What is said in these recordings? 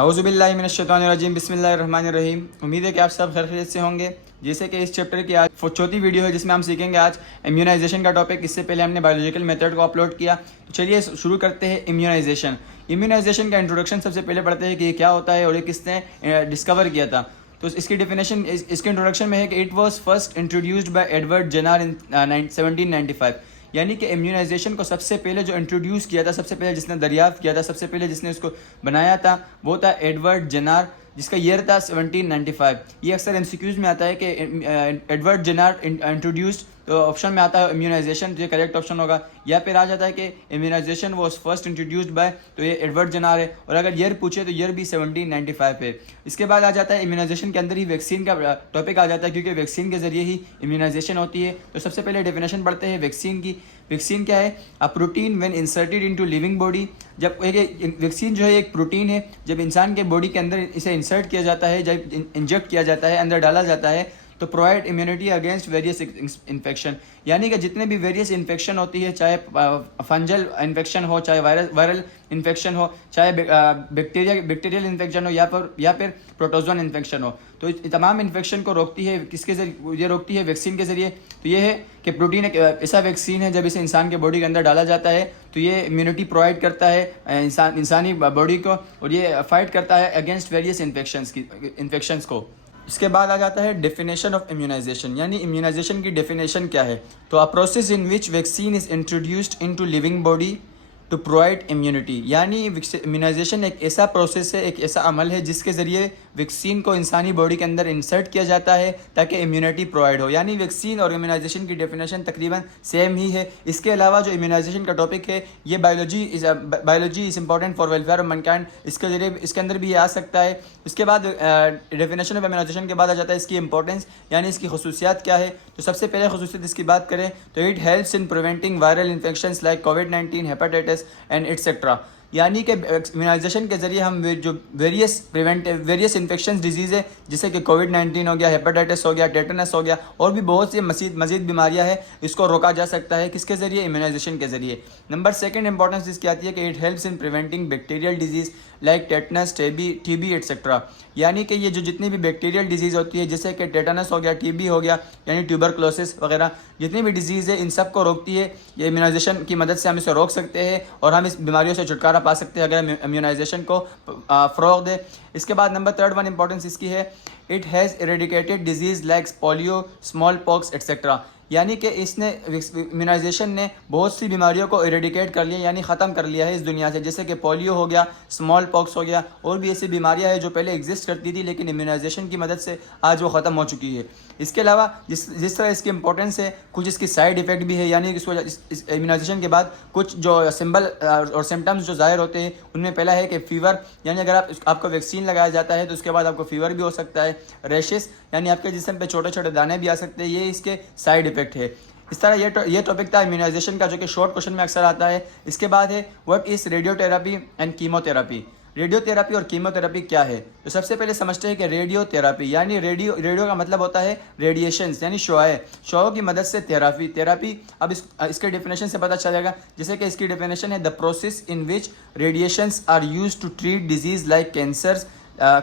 औज़ुबिल्लाहिमिनश्शैतानिर्रजीम बिस्मिल्लाहिर्रहमानिर्रहीम। उम्मीद है कि आप सब खैरियत से होंगे। जैसे कि इस चैप्टर की आज चौथी वीडियो है जिसमें हम सीखेंगे आज इम्यूनाइजेशन का टॉपिक। इससे पहले हमने बायोलॉजिकल मेथड को अपलोड किया, तो चलिए शुरू करते हैं। इम्यूनाइजेशन इम्यूनाइजेशन का इंट्रोडक्शन सबसे पहले पढ़ते हैं कि ये क्या होता है और ये किसने डिस्कवर किया था। तो इसकी डेफिनेशन इसके इंट्रोडक्शन में है कि it was first introduced by Edward Jenner in 1795। यानी कि इम्यूनाइजेशन को सबसे पहले जो इंट्रोड्यूस किया था, सबसे पहले जिसने दरियाफ्त किया था, सबसे पहले जिसने उसको बनाया था वो था एडवर्ड जेनर, जिसका ईयर था 1795। ये अक्सर एमसीक्यूज में आता है कि एडवर्ड जेनर इंट्रोड्यूस्ड, तो ऑप्शन में आता है इम्यूनाइजेशन, तो ये करेक्ट ऑप्शन होगा। या फिर आ जाता है कि immunisation was first introduced by, तो ये एडवर्ड जेनर है। और अगर ईयर पूछे तो ईयर भी 1795 है। इसके बाद आ जाता है इम्यूनाइजेशन के अंदर ही वैक्सीन का टॉपिक आ जाता है, क्योंकि वैक्सीन के जरिए ही इम्यूनाइजेशन होती है। तो सबसे पहले डेफिनेशन पढ़ते हैं वैक्सीन की। वैक्सीन क्या है? A protein when inserted into living body. जब एक वैक्सीन जो है एक प्रोटीन है, जब इंसान के बॉडी के अंदर इसे इंसर्ट किया जाता है, जब इंजेक्ट किया जाता है, अंदर डाला जाता है, तो provide immunity against various infection. यानी कि जितने भी वेरियस इन्फेक्शन होती है, चाहे फंजल इन्फेक्शन हो, चाहे वायरल इन्फेक्शन हो, चाहे बैक्टीरियल इन्फेक्शन हो, या फिर प्रोटोजोन इन्फेक्शन हो, तो तमाम इन्फेक्शन को रोकती है। किसके जरिए ये रोकती है? वैक्सीन के जरिए। तो ये है कि प्रोटीन एक ऐसा वैक्सीन है, जब इसे इंसान के बॉडी के अंदर डाला जाता है तो ये इम्यूनिटी प्रोवाइड करता है इंसानी बॉडी को, और ये फाइट करता है अगेंस्ट वेरियस इन्फेक्शंस को। इसके बाद आ जाता है डेफिनेशन ऑफ इम्यूनाइजेशन। यानी इम्यूनाइजेशन की डेफिनेशन क्या है? तो a process in which vaccine is introduced into living body to provide immunity. यानी इम्यूनाइजेशन एक ऐसा प्रोसेस है, एक ऐसा अमल है जिसके ज़रिए वैक्सीन को इंसानी बॉडी के अंदर इंसर्ट किया जाता है ताकि इम्यूनिटी प्रोवाइड हो। यानी वैक्सीन और इम्यूनाइजेशन की डेफिनेशन तकरीबन सेम ही है। इसके अलावा जो इम्यूनाइजेशन का टॉपिक है, ये biology is important for welfare of Mankind, इसके जरिए इसके अंदर भी ये आ सकता है। इसके बाद डेफिनेशन ऑफ इम्यूनाइजेशन के बाद आ जाता है इसकी इंपॉर्टेंस, यानी इसकी खसूसियात क्या है। तो सबसे पहले खसूसियत इसकी बात करें तो it helps in preventing viral infections like covid, hepatitis and etcetera. यानी कि इम्यूनाइजेशन के जरिए हम जो वेरियस इन्फेक्शन डिजीज़ है, जैसे कि कोविड-19 हो गया, हेपेटाइटिस हो गया, टेटनस हो गया, और भी बहुत सी मज़ीद बीमारियां हैं, इसको रोका जा सकता है। किसके ज़रिए? इम्यूनाइजेशन के ज़रिए। नंबर सेकंड इंपॉर्टेंस इसकी आती है कि it helps in preventing bacterial disease like tetanus, TB etcetera. यानी कि ये जो जितनी भी बैक्टीरियल डिजीज़ होती है, जैसे कि टेटनस हो गया, टीबी हो गया, यानी ट्यूबरक्लोसिस वगैरह, जितनी भी डिजीज़ है इन सब को रोकती है। ये इम्यूनाइजेशन की मदद से हम इसे रोक सकते हैं और हम इस बीमारियों से छुटकारा पा सकते हैं अगर इम्यूनाइजेशन को फ़रोग़ दे। इसके बाद नंबर थर्ड वन इंपॉर्टेंस इसकी है, it has eradicated disease like polio, small pox etcetera. यानी कि इसने इम्यूनाइजेशन ने बहुत सी बीमारियों को एरेडिकेट कर लिया, यानी ख़त्म कर लिया है इस दुनिया से, जैसे कि पोलियो हो गया, स्मॉल पॉक्स हो गया, और भी ऐसी बीमारियां हैं जो पहले एग्जिस्ट करती थी लेकिन इम्यूनाइजेशन की मदद से आज वो ख़त्म हो चुकी है। इसके अलावा जिस तरह इसकी इंपॉर्टेंस है, कुछ इसकी साइड इफ़ेक्ट भी है। यानी इसको इस इम्यूनाइजेशन के बाद कुछ जो सिंबल और सिम्टम्स जो ज़ाहिर होते हैं, उनमें पहला है कि फ़ीवर, यानी अगर आपको वैक्सीन लगाया जाता है तो उसके बाद आपको फ़ीवर भी हो सकता है। रैशेस, यानी आपके जिस्म पे छोटे छोटे दाने भी आ सकते हैं, ये इसके साइड इफ़ेक्ट है। इस तरह ये टॉपिक था इम्यूनाइजेशन का, जो कि शॉर्ट क्वेश्चन में अक्सर आता है। इसके बाद है what is radiotherapy and chemotherapy. Radiotherapy और कीमोथेरेपी क्या है? तो सबसे पहले समझते हैं कि रेडियोथेरेपी यानी रेडियो का मतलब होता है रेडिएशंस, यानी शुआओं की मदद से थेरापी। अब इसके डेफिनेशन से पता चलेगा, जैसे कि इसकी डेफिनेशन है the process in which radiations are used to treat disease like cancer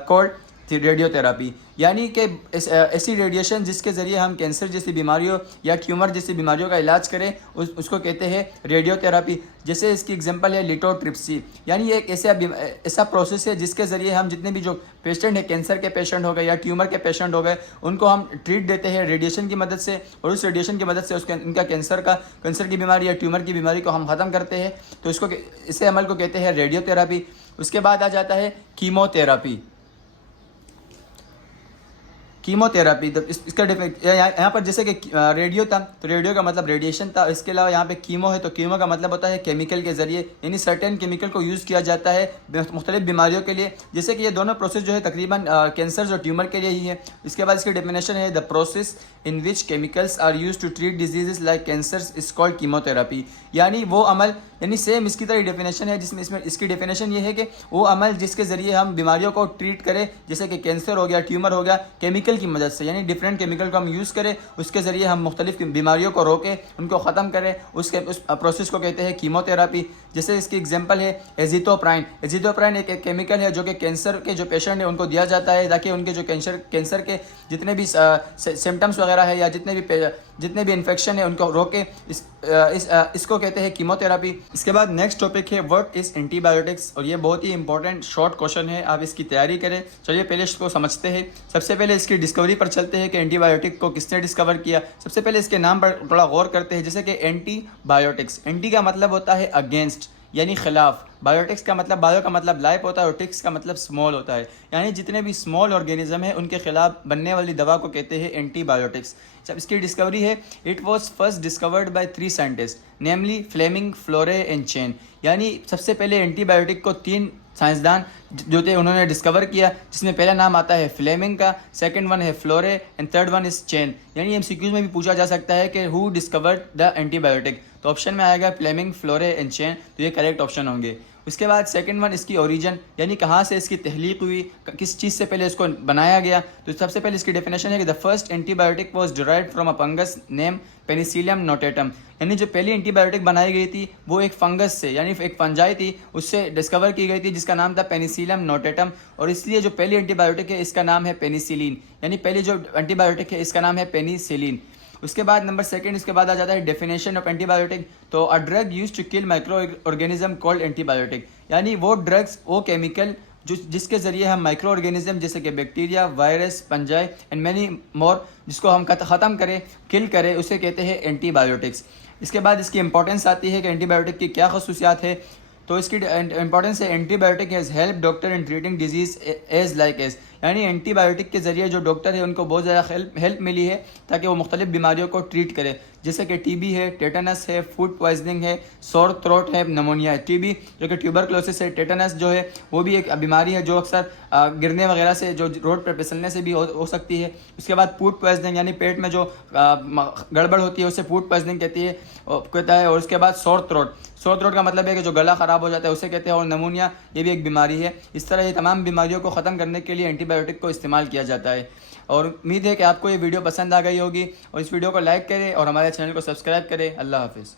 called radiotherapy. यानी कि ऐसी रेडिएशन जिसके ज़रिए हम कैंसर जैसी बीमारियों या ट्यूमर जैसी बीमारियों का इलाज करें, उसको कहते हैं रेडियोथेरापी। जैसे इसकी एग्जांपल है लिथोट्रिप्सी, यानी ये एक ऐसा प्रोसेस है जिसके ज़रिए हम जितने भी जो पेशेंट है, कैंसर के पेशेंट हो गए या ट्यूमर के पेशेंट हो गए, उनको हम ट्रीट देते हैं रेडिएशन की मदद से, और उस रेडिएशन की मदद से इनका कैंसर की बीमारी या ट्यूमर की बीमारी को हम ख़त्म करते हैं। तो इसे अमल को कहते हैं रेडियोथेरापी। उसके बाद आ जाता है कीमोथेरापी। कीमोथेरापी, तो इसका यहाँ पर जैसे कि रेडियो था तो रेडियो का मतलब रेडिएशन था। इसके अलावा यहाँ पे कीमो है तो कीमो का मतलब होता है केमिकल के ज़रिए, यानी सर्टेन केमिकल को यूज़ किया जाता है मुख्तलिफ बीमारियों के लिए। जैसे कि ये दोनों प्रोसेस जो है तकरीबन कैंसर और ट्यूमर के लिए ही है। इसके बाद इसकी डेफिनेशन है the process in which chemicals are use to treat diseases like cancer is called chemotherapy. यानी वो अमल, यानी सेम इसकी तरह डेफिनेशन है, जिसमें इसकी डेफिनेशन ये है कि वो अमल जिसके ज़रिए हम बीमारियों को ट्रीट करें, जैसे कि कैंसर हो गया, ट्यूमर हो गया, केमिकल केमिकल की मदद से, यानी डिफरेंट केमिकल को हम यूज़ करें, उसके ज़रिए हम मुख्तलिफ बीमारियों को रोकें, उनको ख़त्म करें, उस प्रोसेस को कहते हैं कीमोथेरापी। जैसे इसकी एग्जांपल है एजिथोप्राइन। एजिथोप्राइन एक केमिकल है जो कि कैंसर के जो पेशेंट है उनको दिया जाता है ताकि उनके जो कैंसर के जितने भी सिम्टम्स वगैरह है या जितने भी इन्फेक्शन है उनको रोके। इसको कहते हैं कीमोथेरापी। इसके बाद नेक्स्ट टॉपिक है व्हाट इज़ एंटीबायोटिक्स, और ये बहुत ही इंपॉर्टेंट शॉर्ट क्वेश्चन है, आप इसकी तैयारी करें। चलिए पहले इसको समझते हैं। सबसे पहले इसकी डिस्कवरी पर चलते हैं कि एंटीबायोटिक को किसने डिस्कवर किया। सबसे पहले इसके नाम पर थोड़ा गौर करते हैं, जैसे कि एंटीबायोटिक्स। एंटी का मतलब होता है अगेंस्ट, यानी खिलाफ। बायोटिक्स का मतलब, बायो का मतलब लाइफ होता है और टिक्स का मतलब स्मॉल होता है, यानी जितने भी स्मॉल ऑर्गेनिज्म है उनके खिलाफ बनने वाली दवा को कहते हैं एंटीबायोटिक्स। जब इसकी डिस्कवरी है, it was first discovered by 3 scientist, namely Fleming, Florey and Chain. यानी सबसे पहले एंटीबायोटिक को 3 साइंसदान जो थे उन्होंने डिस्कवर किया, जिसमें पहला नाम आता है फ्लेमिंग का, सेकंड वन है Florey and third one is Chain. यानी एमसीक्यूज में भी पूछा जा सकता है कि हु डिस्कवर्ड द एंटीबायोटिक, तो ऑप्शन में आएगा फ्लेमिंग, फ्लोरे एंड चेन, तो ये करेक्ट ऑप्शन होंगे। उसके बाद सेकंड वन इसकी ओरिजिन, यानी कहाँ से इसकी तहलीक हुई, किस चीज़ से पहले इसको बनाया गया। तो सबसे पहले इसकी डेफिनेशन है कि the first antibiotic was derived from a fungus name Penicillium notatum. यानी जो पहली एंटीबायोटिक बनाई गई थी वो एक फंगस से, यानी एक फंजाई थी, उससे डिस्कवर की गई थी जिसका नाम था पेनिसिलियम नोटेटम, और इसलिए जो पहली एंटीबायोटिक है इसका नाम है पेनिसिलिन। यानी पहली जो एंटीबायोटिक है इसका नाम है पेनिसिलिन। उसके बाद नंबर सेकंड, इसके बाद आ जाता है डेफिनेशन ऑफ एंटीबायोटिक। तो a drug used to kill micro organism called antibiotic, यानी वो ड्रग्स, वो केमिकल जिसके ज़रिए हम माइक्रो ऑर्गेनिज्म जैसे कि bacteria, virus, Panjai and many more, जिसको हम ख़त्म करें, किल करें, उसे कहते हैं एंटीबायोटिक्स। इसके बाद इसकी इंपॉर्टेंस आती है कि एंटीबायोटिक की क्या खसूसियात है। तो इसकी इंपॉर्टेंस है antibiotic has help doctor in treating disease as like as, यानी एंटीबायोटिक के ज़रिए जो डॉक्टर है उनको बहुत ज़्यादा हेल्प मिली है ताकि वो मुख्तलिफ बीमारियों को ट्रीट करे, जैसे कि टीबी है, टेटनस है, फूड पॉइजनिंग है, सोर थ्रोट है, नमोनिया है। टीबी जो कि ट्यूबरक्लोसिस है, टेटनस जो है वो भी एक बीमारी है जो अक्सर गिरने वगैरह से, जो रोड पर फिसलने से भी हो सकती है। उसके बाद फूड पॉइजनिंग, यानी पेट में जो गड़बड़ होती है उसे फूड पॉइजनिंग कहता है। और उसके बाद सोर थ्रोट का मतलब है कि जो गला ख़राब हो जाता है उसे कहते हैं, और नमूनिया ये भी एक बीमारी है। इस तरह ये तमाम बीमारियों को ख़त्म करने के लिए एंटीबायोटिक को इस्तेमाल किया जाता है। और उम्मीद है कि आपको ये वीडियो पसंद आ गई होगी, और इस वीडियो को लाइक करें और हमारे चैनल को सब्सक्राइब करें। अल्लाह हाफिज़।